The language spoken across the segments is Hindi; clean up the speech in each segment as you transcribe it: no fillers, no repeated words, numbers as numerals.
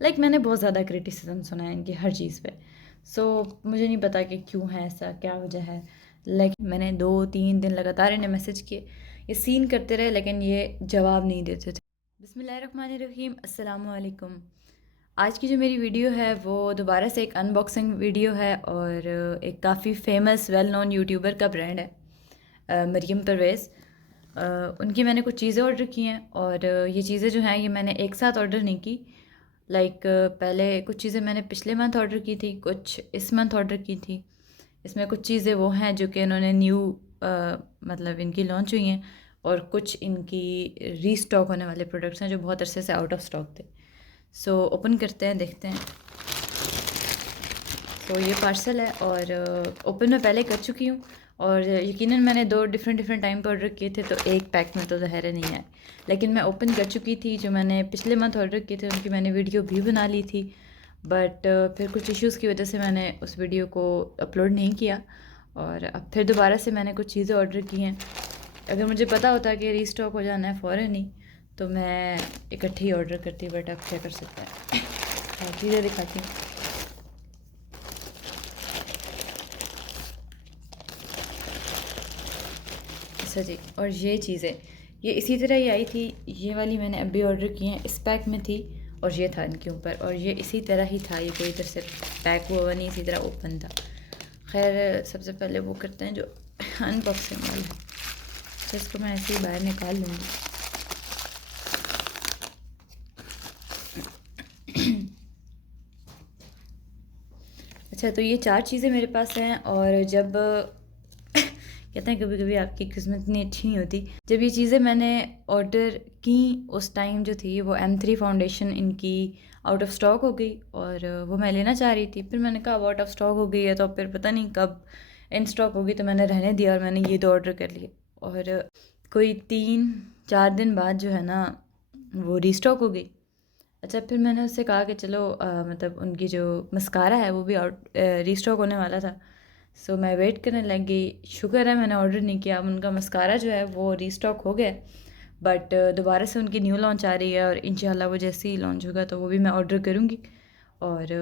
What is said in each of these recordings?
मैंने बहुत ज़्यादा क्रिटिसिज्म सुना है इनकी हर चीज़ पे। सो मुझे नहीं पता कि क्यों है ऐसा, क्या वजह है। मैंने 2-3 दिन लगातार इन्हें मैसेज किए, ये सीन करते रहे लेकिन ये जवाब नहीं देते थे। बिस्मिल्लाहिर्रहमानिर्रहीम, अस्सलाम वालेकुम। आज की जो मेरी वीडियो है वो दोबारा से एक अनबॉक्सिंग वीडियो है और एक काफ़ी फेमस वेल नोन यूट्यूबर का ब्रांड है, मरियम परवेज़। उनकी मैंने कुछ चीज़ें ऑर्डर की हैं और ये चीज़ें जो हैं ये मैंने एक साथ ऑर्डर नहीं की। पहले कुछ चीज़ें मैंने पिछले मंथ ऑर्डर की थी, कुछ इस मंथ ऑर्डर की थी। इसमें कुछ चीज़ें वो हैं जो कि इन्होंने न्यू मतलब इनकी लॉन्च हुई हैं, और कुछ इनकी रीस्टॉक होने वाले प्रोडक्ट्स हैं जो बहुत अरसे से आउट ऑफ स्टॉक थे। सो ओपन करते हैं, देखते हैं। तो ये पार्सल है और ओपन मैं पहले कर चुकी हूँ, और यकीनन मैंने 2 डिफरेंट टाइम पर ऑर्डर किए थे, तो एक पैक में तो ज़ाहिर है नहीं आए। लेकिन मैं ओपन कर चुकी थी, जो मैंने पिछले मंथ ऑर्डर किए थे उनकी मैंने वीडियो भी बना ली थी। बट फिर कुछ इश्यूज़ की वजह से मैंने उस वीडियो को अपलोड नहीं किया, और अब फिर दोबारा से मैंने कुछ चीज़ें ऑर्डर की हैं। अगर मुझे पता होता कि रीस्टॉक हो जाना है फ़ौरन ही, तो मैं इकट्ठी ही ऑर्डर करती, बट अब क्या कर सकते हैं। चीज़ें दिखाती हूँ। अच्छा जी, और ये चीज़ें ये इसी तरह ही आई थी। ये वाली मैंने अभी ऑर्डर की हैं, इस पैक में थी, और ये था इनके ऊपर, और ये इसी तरह ही था। ये कोई इधर से पैक हुआ नहीं, इसी तरह ओपन था। खैर, सबसे पहले वो करते हैं जो अनबॉक्सिंग वाला है, तो इसको मैं ऐसे ही बाहर निकाल लूँगी। अच्छा, तो ये 4 चीज़ें मेरे पास हैं, और जब कहते हैं कभी कभी आपकी किस्मत इतनी अच्छी नहीं होती। जब ये चीज़ें मैंने ऑर्डर की, उस टाइम जो थी वो M3 फाउंडेशन इनकी आउट ऑफ स्टॉक हो गई, और वो मैं लेना चाह रही थी। फिर मैंने कहा अब आउट ऑफ स्टॉक हो गई है तो फिर पता नहीं कब इन स्टॉक होगी, तो मैंने रहने दिया और मैंने ये 2 ऑर्डर कर लिए। और कोई 3-4 दिन बाद जो है ना, वो रीस्टॉक हो गई। अच्छा, फिर मैंने उससे कहा कि चलो मतलब उनकी जो मस्कारा है वो भी आउट रीस्टॉक होने वाला था। सो मैं वेट करने लग गई। शुक्र है मैंने ऑर्डर नहीं किया। अब उनका मस्कारा जो है वो रीस्टॉक हो गया, बट दोबारा से उनकी न्यू लॉन्च आ रही है, और इंशाल्लाह वो जैसे ही लॉन्च होगा तो वो भी मैं ऑर्डर करूँगी। और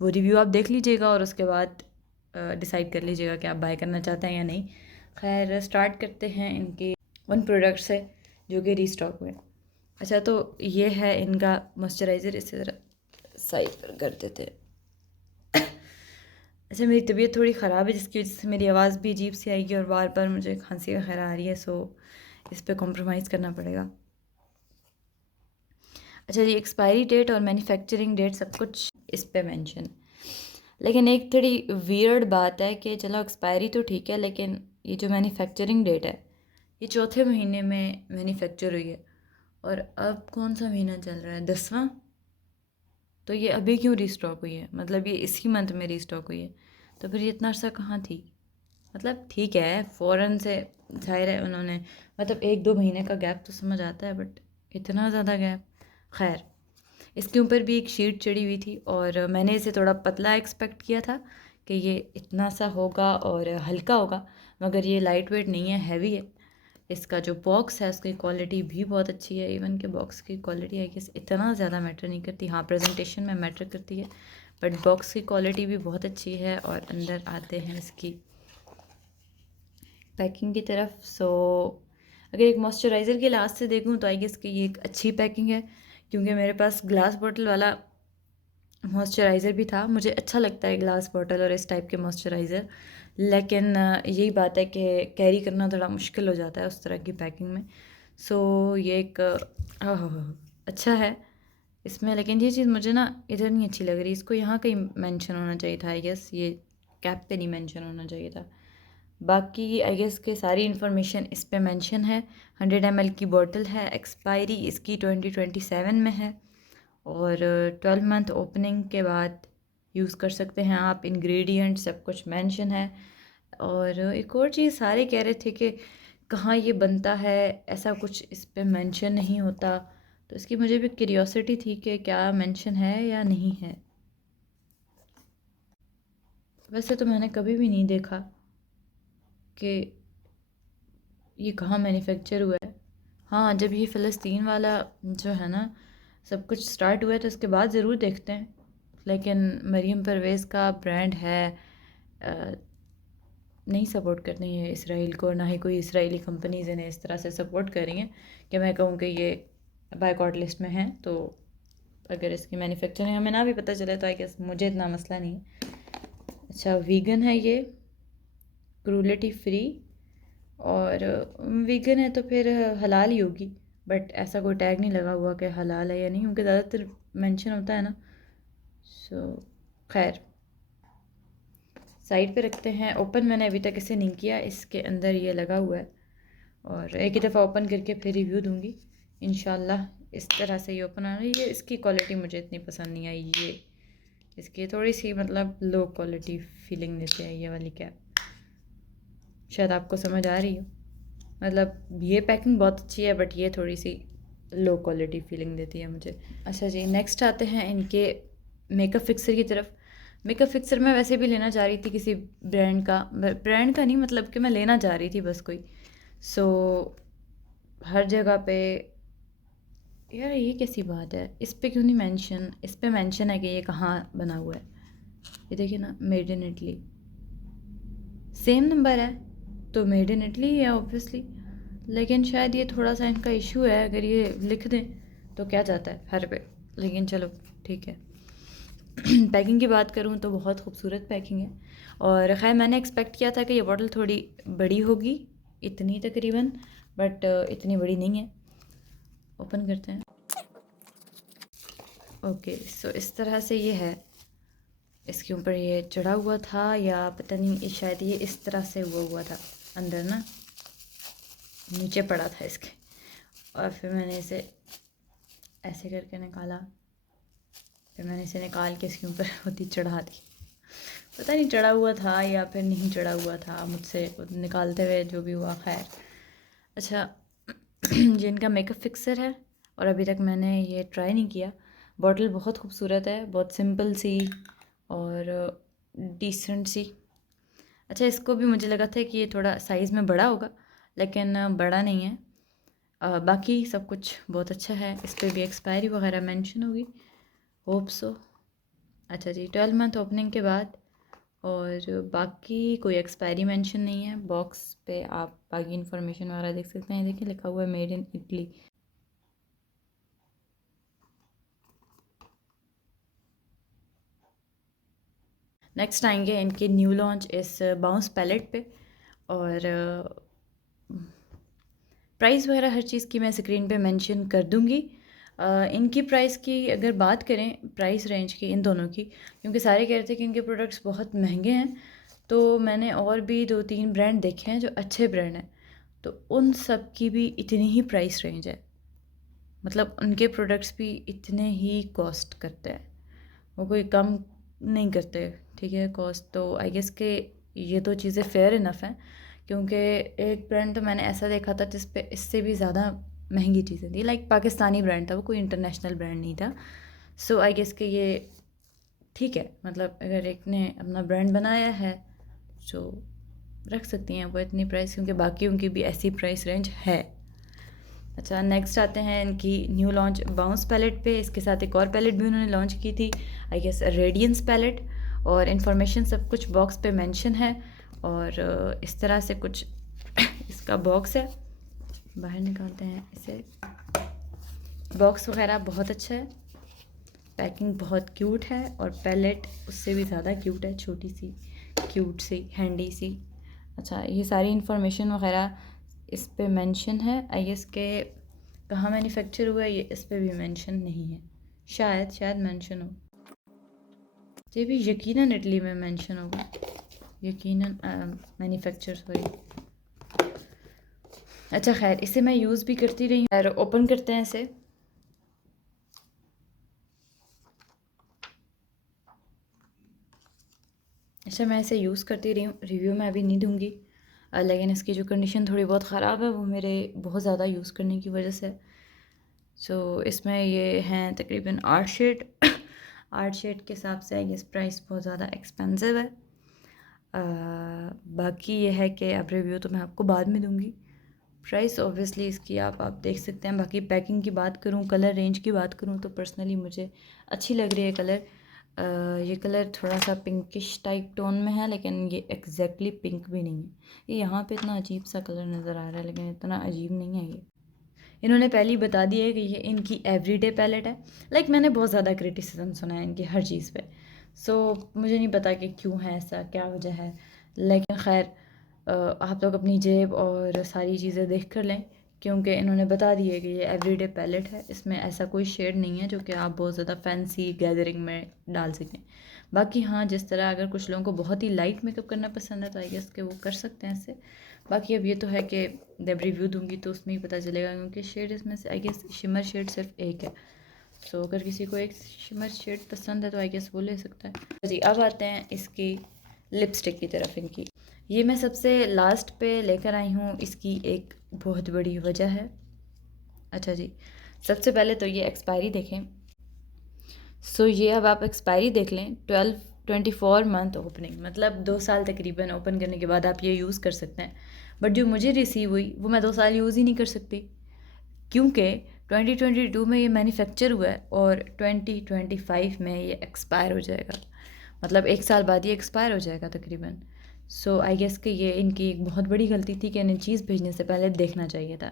वो रिव्यू आप देख लीजिएगा, और उसके बाद डिसाइड कर लीजिएगा कि आप बाय करना चाहते हैं या नहीं। खैर, स्टार्ट करते हैं इनके उन प्रोडक्ट से जो कि रीस्टॉक हुए। अच्छा, तो ये है इनका मॉइस्चराइज़र, इसी तरह साइड पर कर देते हैं। अच्छा, मेरी तबीयत थोड़ी ख़राब है जिसकी वजह से मेरी आवाज़ भी अजीब सी आएगी, और बार बार मुझे खांसी वगैरह आ रही है। सो इस पर कॉम्प्रोमाइज़ करना पड़ेगा। अच्छा जी, एक्सपायरी डेट और मैन्युफैक्चरिंग डेट सब कुछ इस पे मेंशन। लेकिन एक थोड़ी वियर्ड बात है कि चलो एक्सपायरी तो ठीक है, लेकिन ये जो मैन्युफैक्चरिंग डेट है ये चौथे महीने में मैन्युफैक्चर हुई है, और अब कौन सा महीना चल रहा है, 10वां। तो ये अभी क्यों रीस्टॉक हुई है? मतलब ये इसी मंथ में रीस्टॉक हुई है, तो फिर ये इतना अर्सा कहाँ थी? मतलब ठीक है, फ़ौरन से ज़ाहिर है उन्होंने, मतलब 1-2 महीने का गैप तो समझ आता है, बट इतना ज़्यादा गैप। खैर, इसके ऊपर भी एक शीट चढ़ी हुई थी, और मैंने इसे थोड़ा पतला एक्सपेक्ट किया था कि ये इतना सा होगा और हल्का होगा, मगर ये लाइट वेट नहीं है, हैवी है। इसका जो बॉक्स है उसकी क्वालिटी भी बहुत अच्छी है। इवन के बॉक्स की क्वालिटी आई गेस इतना ज़्यादा मैटर नहीं करती, हाँ प्रेजेंटेशन में मैटर करती है, बट बॉक्स की क्वालिटी भी बहुत अच्छी है। और अंदर आते हैं इसकी पैकिंग की तरफ। सो अगर एक मॉइस्चराइज़र के लिहाज से देखूँ तो आई गेस कि ये एक अच्छी पैकिंग है, क्योंकि मेरे पास ग्लास बॉटल वाला मॉइस्चराइज़र भी था। मुझे अच्छा लगता है ग्लास बॉटल और इस टाइप के मॉइस्चराइज़र, लेकिन यही बात है कि कैरी करना थोड़ा मुश्किल हो जाता है उस तरह की पैकिंग में। सो ये एक अच्छा है इसमें, लेकिन ये चीज़ मुझे ना इधर नहीं अच्छी लग रही। इसको यहाँ कहीं मेंशन होना चाहिए था आई गेस, ये कैप पे नहीं मेंशन होना चाहिए था। बाकी आई गेस के सारी इन्फॉर्मेशन इस पे मेंशन है। 100 ml की बॉटल है, एक्सपायरी इसकी 2027 में है, और 12 मंथ ओपनिंग के बाद यूज़ कर सकते हैं आप। इंग्रेडिएंट सब कुछ मेंशन है। और एक और चीज़, सारे कह रहे थे कि कहाँ ये बनता है, ऐसा कुछ इस पे मेंशन नहीं होता। तो इसकी मुझे भी क्यूरियोसिटी थी कि क्या मेंशन है या नहीं है। वैसे तो मैंने कभी भी नहीं देखा कि ये कहाँ मैन्युफैक्चर हुआ है। हाँ, जब ये फ़लस्तीन वाला जो है ना, सब कुछ स्टार्ट हुआ है तो इसके बाद ज़रूर देखते हैं। लेकिन मरीम परवेज़ का ब्रांड है, नहीं सपोर्ट करनी है इसराइल को, ना ही कोई इसराइली कंपनीज़ इन्हें इस तरह से सपोर्ट कर रही हैं कि मैं कहूँ कि ये बायकॉट लिस्ट में हैं। तो अगर इसकी मैन्युफैक्चरिंग हमें ना भी पता चले तो आई गेस मुझे इतना मसला नहीं है। अच्छा, वीगन है ये, क्रूलिटी फ्री, और वीगन है तो फिर हलाल ही होगी, बट ऐसा कोई टैग नहीं लगा हुआ कि हलाल है या नहीं, क्योंकि ज़्यादातर मेंशन होता है ना। सो खैर, साइड पे रखते हैं। ओपन मैंने अभी तक इसे नहीं किया, इसके अंदर ये लगा हुआ है और एक ही दफ़ा ओपन करके फिर रिव्यू दूंगी इंशाल्लाह। इस तरह से ये ओपन आ रही है। इसकी क्वालिटी मुझे इतनी पसंद नहीं आई, ये इसकी थोड़ी सी मतलब लो क्वालिटी फीलिंग देते हैं ये वाली कैप। शायद आपको समझ आ रही हो, मतलब ये पैकिंग बहुत अच्छी है बट ये थोड़ी सी लो क्वालिटी फीलिंग देती है मुझे। अच्छा जी, नेक्स्ट आते हैं इनके मेकअप फिक्सर की तरफ। मेकअप फिक्सर मैं वैसे भी लेना चाह रही थी किसी ब्रांड का नहीं, मतलब कि मैं लेना चाह रही थी बस कोई। सो हर जगह पे, यार ये कैसी बात है, इस पे क्यों नहीं मेंशन, इस पे मेंशन है कि ये कहाँ बना हुआ है। ये देखिए ना, made in Italy, same number है तो मेड इन इटली ही है ऑब्वियसली। लेकिन शायद ये थोड़ा सा इनका इशू है, अगर ये लिख दें तो क्या जाता है हर पे, लेकिन चलो ठीक है। पैकिंग की बात करूँ तो बहुत खूबसूरत पैकिंग है, और ख़ैर मैंने एक्सपेक्ट किया था कि ये बॉटल थोड़ी बड़ी होगी, इतनी तकरीबन, बट इतनी बड़ी नहीं है। ओपन करते हैं। ओके, सो इस तरह से ये है। इसके ऊपर ये चढ़ा हुआ था या पता नहीं, शायद ये इस तरह से हुआ था अंदर ना, नीचे पड़ा था इसके, और फिर मैंने इसे ऐसे करके निकाला, फिर मैंने इसे निकाल के इसके ऊपर होती चढ़ा दी। पता नहीं चढ़ा हुआ था या फिर नहीं चढ़ा हुआ था, मुझसे निकालते हुए जो भी हुआ, खैर। अच्छा, ये इनका मेकअप फिक्सर है और अभी तक मैंने ये ट्राई नहीं किया। बॉटल बहुत खूबसूरत है, बहुत सिंपल सी और डिसेंट सी। अच्छा, इसको भी मुझे लगा था कि ये थोड़ा साइज़ में बड़ा होगा, लेकिन बड़ा नहीं है। बाकी सब कुछ बहुत अच्छा है। इस पर भी एक्सपायरी वगैरह मेंशन होगी, होप सो। अच्छा जी, 12 मंथ ओपनिंग के बाद, और बाकी कोई एक्सपायरी मेंशन नहीं है। बॉक्स पे आप बाकी इन्फॉर्मेशन वगैरह देख सकते हैं। देखिए लिखा हुआ है मेड इन इटली। नेक्स्ट आएंगे इनके न्यू लॉन्च इस बाउंस पैलेट पे, और प्राइस वगैरह हर चीज़ की मैं स्क्रीन पे मेंशन कर दूँगी। इनकी प्राइस की अगर बात करें, प्राइस रेंज की इन दोनों की, क्योंकि सारे कह रहे थे कि इनके प्रोडक्ट्स बहुत महंगे हैं, तो मैंने और भी 2-3 ब्रांड देखे हैं जो अच्छे ब्रांड हैं, तो उन सब की भी इतनी ही प्राइस रेंज है। मतलब उनके प्रोडक्ट्स भी इतने ही कॉस्ट करते हैं, वो कोई कम नहीं करते। ठीक है, कॉस्ट तो आई गेस के ये तो चीज़ें फेयर इनफ हैं, क्योंकि एक ब्रांड तो मैंने ऐसा देखा था जिस पे इससे भी ज़्यादा महंगी चीज़ें थी, लाइक पाकिस्तानी ब्रांड था वो, कोई इंटरनेशनल ब्रांड नहीं था। सो आई गेस के ये ठीक है, मतलब अगर एक ने अपना ब्रांड बनाया है तो रख सकती हैं वो इतनी प्राइस, क्योंकि बाकी उनकी भी ऐसी प्राइस रेंज है। अच्छा, नेक्स्ट आते हैं इनकी न्यू लॉन्च बाउंस पैलेट पे। इसके साथ एक और पैलेट भी उन्होंने लॉन्च की थी, आई गेस रेडियंस पैलेट, और इन्फॉर्मेशन सब कुछ बॉक्स पे मेंशन है। और इस तरह से कुछ इसका बॉक्स है। बाहर निकालते हैं इसे। बॉक्स वगैरह बहुत अच्छा है, पैकिंग बहुत क्यूट है, और पैलेट उससे भी ज़्यादा क्यूट है, छोटी सी क्यूट सी हैंडी सी। अच्छा, ये सारी इन्फॉर्मेशन वगैरह इस पे मेंशन है। आई गेस के कहाँ मैन्युफैक्चर हुआ है ये इस पे भी मेंशन नहीं है, शायद मेंशन हो, ये भी यकीनन इटली में मेंशन होगा, यकीनन मैन्युफैक्चर, सॉरी। अच्छा खैर, इसे मैं यूज़ भी करती रही हूँ। और ओपन करते हैं इसे। अच्छा, मैं इसे यूज़ करती रही हूँ, रिव्यू मैं अभी नहीं दूँगी, लेकिन इसकी जो कंडीशन थोड़ी बहुत ख़राब है वो मेरे बहुत ज़्यादा यूज़ करने की वजह से। सो इसमें ये हैं तकरीबन 8 शेड। 8 शेड के हिसाब से ये प्राइस बहुत ज़्यादा एक्सपेंसिव है। बाकी ये है कि अब रिव्यू तो मैं आपको बाद में दूँगी, प्राइस ऑब्वियसली इसकी आप देख सकते हैं। बाकी पैकिंग की बात करूँ, कलर रेंज की बात करूँ तो पर्सनली मुझे अच्छी लग रही है कलर। ये कलर थोड़ा सा पिंकिश टाइप टोन में है, लेकिन ये एग्जैक्टली पिंक भी नहीं है। ये यहाँ पे इतना अजीब सा कलर नज़र आ रहा है, लेकिन इतना अजीब नहीं है ये। इन्होंने पहले ही बता दिया है कि ये इनकी एवरीडे पैलेट है। मैंने बहुत ज़्यादा क्रिटिसिज्म सुना है इनकी हर चीज़ पे। सो मुझे नहीं पता कि क्यों है ऐसा, क्या वजह है, लेकिन खैर आप लोग अपनी जेब और सारी चीज़ें देख कर लें, क्योंकि इन्होंने बता दिया है कि ये एवरीडे पैलेट है। इसमें ऐसा कोई शेड नहीं है जो कि आप बहुत ज़्यादा फैंसी गैदरिंग में डाल सकें। बाकी हाँ, जिस तरह अगर कुछ लोगों को बहुत ही लाइट मेकअप करना पसंद है तो आई गेस कि वो कर सकते हैं इससे। बाकी अब ये तो है कि जब रिव्यू दूंगी तो उसमें ही पता चलेगा, क्योंकि शेड इसमें से आई गेस शिमर शेड सिर्फ एक है। सो अगर किसी को एक शिमर शेड पसंद है तो आई गेस वो ले सकता है जी। अब आते हैं इसकी लिपस्टिक की तरफ। इनकी ये मैं सबसे लास्ट पे लेकर आई हूँ। इसकी एक बहुत बड़ी वजह है। अच्छा जी, सबसे पहले तो ये एक्सपायरी देखें। सो ये अब आप एक्सपायरी देख लें, 24 मंथ ओपनिंग, मतलब 2 साल तकरीबन ओपन करने के बाद आप ये यूज़ कर सकते हैं। बट जो मुझे रिसीव हुई वो मैं 2 साल यूज़ ही नहीं कर सकती, क्योंकि 2022 में ये मैन्युफैक्चर हुआ है और 2025 में ये एक्सपायर हो जाएगा। मतलब 1 साल बाद ये एक्सपायर हो जाएगा तकरीबन। सो आई गेस कि ये इनकी एक बहुत बड़ी गलती थी कि इन्हें चीज़ भेजने से पहले देखना चाहिए था।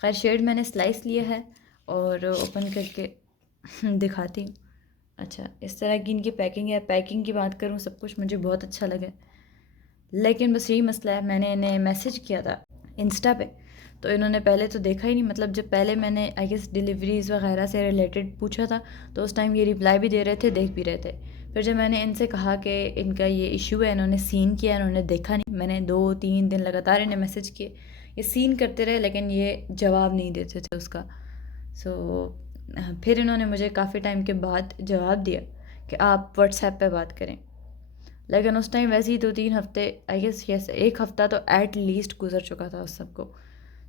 खैर, शेड मैंने स्लाइस लिया है और ओपन करके दिखाती हूँ। अच्छा, इस तरह की इनकी पैकिंग है। पैकिंग की बात करूँ, सब कुछ मुझे बहुत अच्छा लगा, लेकिन बस यही मसला है, मैंने इन्हें मैसेज किया था इंस्टा पे तो इन्होंने पहले तो देखा ही नहीं। मतलब जब पहले मैंने आई गेस डिलीवरीज़ वगैरह से रिलेटेड पूछा था तो उस टाइम ये रिप्लाई भी दे रहे थे, देख भी रहे थे। फिर जब मैंने इनसे कहा कि इनका ये इशू है, इन्होंने सीन किया, इन्होंने देखा नहीं। मैंने 2-3 दिन लगातार इन्हें मैसेज किए, ये सीन करते रहे, लेकिन ये जवाब नहीं देते थे उसका। सो फिर इन्होंने मुझे काफ़ी टाइम के बाद जवाब दिया कि आप व्हाट्सएप पे बात करें, लेकिन उस टाइम वैसे ही 2-3 हफ्ते, आई गेस यस 1 हफ़्ता तो एट लीस्ट गुजर चुका था उस सबको।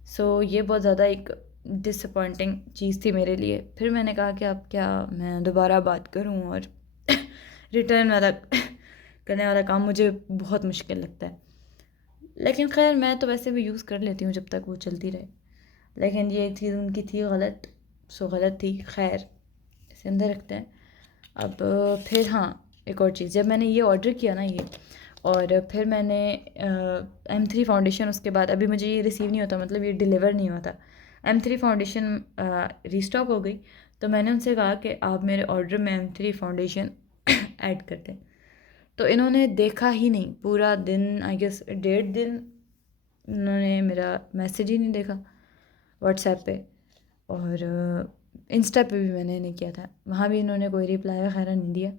सो ये बहुत ज़्यादा एक डिसअपॉइंटिंग चीज़ थी मेरे लिए। फिर मैंने कहा कि अब क्या मैं दोबारा बात करूं, और रिटर्न वाला करने वाला काम मुझे बहुत मुश्किल लगता है। लेकिन खैर, मैं तो वैसे भी यूज़ कर लेती हूँ जब तक वो चलती रहे। लेकिन ये चीज़ उनकी थी गलत, सो गलत थी। खैर, इसे अंदर रखते हैं। अब फिर हाँ, एक और चीज़, जब मैंने ये ऑर्डर किया ना ये, और फिर मैंने M3 फाउंडेशन, उसके बाद अभी मुझे ये रिसीव नहीं होता, मतलब ये डिलीवर नहीं हुआ था। M3 फाउंडेशन रीस्टॉक हो गई, तो मैंने उनसे कहा कि आप मेरे ऑर्डर में M3 फाउंडेशन ऐड कर दें। तो इन्होंने देखा ही नहीं पूरा दिन, आई गेस 1.5 दिन उन्होंने मेरा मैसेज ही नहीं देखा व्हाट्सएप पे, और इंस्टा पे भी मैंने नहीं किया था, वहाँ भी इन्होंने कोई रिप्लाई वगैरह नहीं दिया।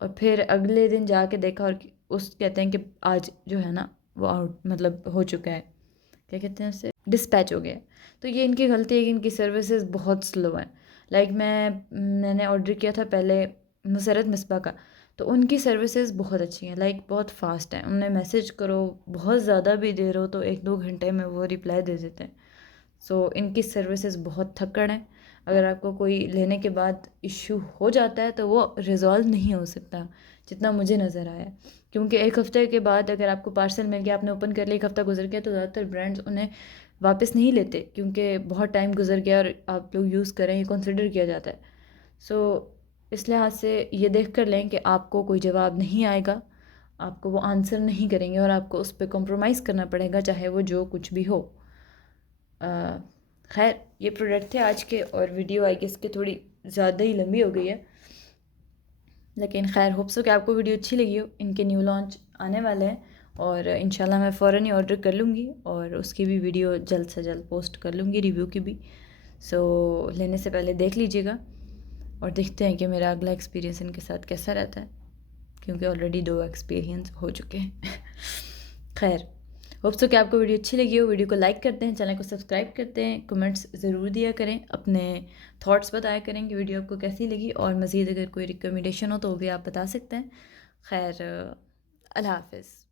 और फिर अगले दिन जाके देखा और उस कहते हैं कि आज जो है ना वो आउट, मतलब हो चुका है, क्या कहते हैं उससे, डिस्पैच हो गया है। तो ये इनकी गलती है कि इनकी सर्विसेज बहुत स्लो हैं। मैंने ऑर्डर किया था पहले मुसरत मिसबा का, तो उनकी सर्विसेज बहुत अच्छी हैं, बहुत फास्ट हैं। उन्हें मैसेज करो, बहुत ज़्यादा भी देर हो तो 1-2 घंटे में वो रिप्लाई दे देते हैं। सो इनकी सर्विसेज बहुत थक्कड़ हैं। अगर आपको कोई लेने के बाद इशू हो जाता है तो वो रिज़ॉल्व नहीं हो सकता, जितना मुझे नज़र आया। क्योंकि 1 हफ़्ते के बाद अगर आपको पार्सल मिल गया, आपने ओपन कर लिया, 1 हफ़्ता गुजर गया, तो ज़्यादातर ब्रांड्स उन्हें वापस नहीं लेते, क्योंकि बहुत टाइम गुजर गया और आप लोग यूज़ करें, ये कंसिडर किया जाता है। सो इस लिहाज से ये देख कर लें कि आपको कोई जवाब नहीं आएगा, आपको वो आंसर नहीं करेंगे और आपको उस पर कॉम्प्रोमाइज़ करना पड़ेगा, चाहे वो जो कुछ भी हो। खैर, ये प्रोडक्ट थे आज के, और वीडियो आई गेस के थोड़ी ज़्यादा ही लंबी हो गई है, लेकिन खैर होप सो कि आपको वीडियो अच्छी लगी हो। इनके न्यू लॉन्च आने वाले हैं और इंशाल्लाह मैं फ़ौरन ही ऑर्डर कर लूँगी और उसकी भी वीडियो जल्द से जल्द पोस्ट कर लूँगी, रिव्यू की भी। सो लेने से पहले देख लीजिएगा और देखते हैं कि मेरा अगला एक्सपीरियंस इनके साथ कैसा रहता है, क्योंकि ऑलरेडी 2 एक्सपीरियंस हो चुके हैं। खैर, होप सो कि आपको वीडियो अच्छी लगी हो। वीडियो को लाइक करते हैं, चैनल को सब्सक्राइब करते हैं, कमेंट्स ज़रूर दिया करें, अपने थॉट्स बताया करें कि वीडियो आपको कैसी लगी, और मज़ीद अगर कोई रिकमेंडेशन हो तो वो भी आप बता सकते हैं। खैर, अल्लाह हाफ़िज़।